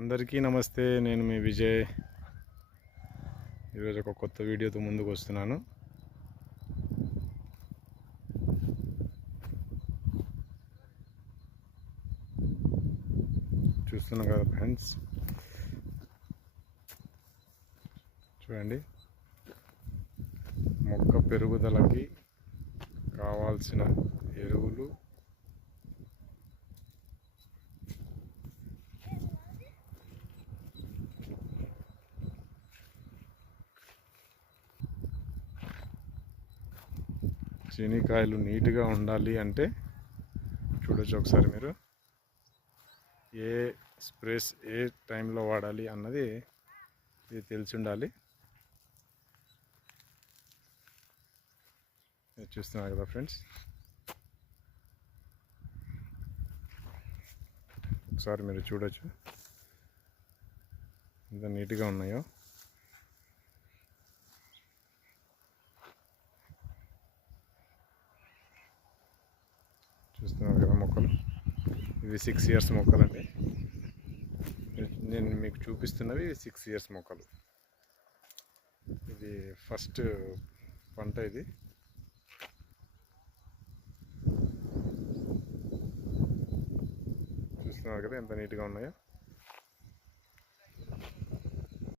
అందరికీ నమస్తే. నేను మీ విజయ్. ఈరోజు ఒక కొత్త వీడియోతో ముందుకు వస్తున్నాను. చూస్తున్నాం కదా ఫ్రెండ్స్, చూడండి, మొక్క పెరుగుదలకి కావాల్సిన ఎరువులు, చీనికాయలు నీట్గా ఉండాలి అంటే చూడొచ్చు ఒకసారి మీరు. ఏ స్ప్రేస్ ఏ టైంలో వాడాలి అన్నది ఇది తెలిసి ఉండాలి. చూస్తున్నారు కదా ఫ్రెండ్స్, ఒకసారి మీరు చూడొచ్చు ఎంత నీట్గా ఉన్నాయో. చూస్తున్నారు కదా మొక్కలు, ఇవి 6 ఇయర్స్ మొక్కలండి. నేను మీకు చూపిస్తున్నవి 6 ఇయర్స్ మొక్కలు. ఇది ఫస్ట్ పంట. ఇది చూస్తున్నారు కదా ఎంత నీట్గా ఉన్నాయో.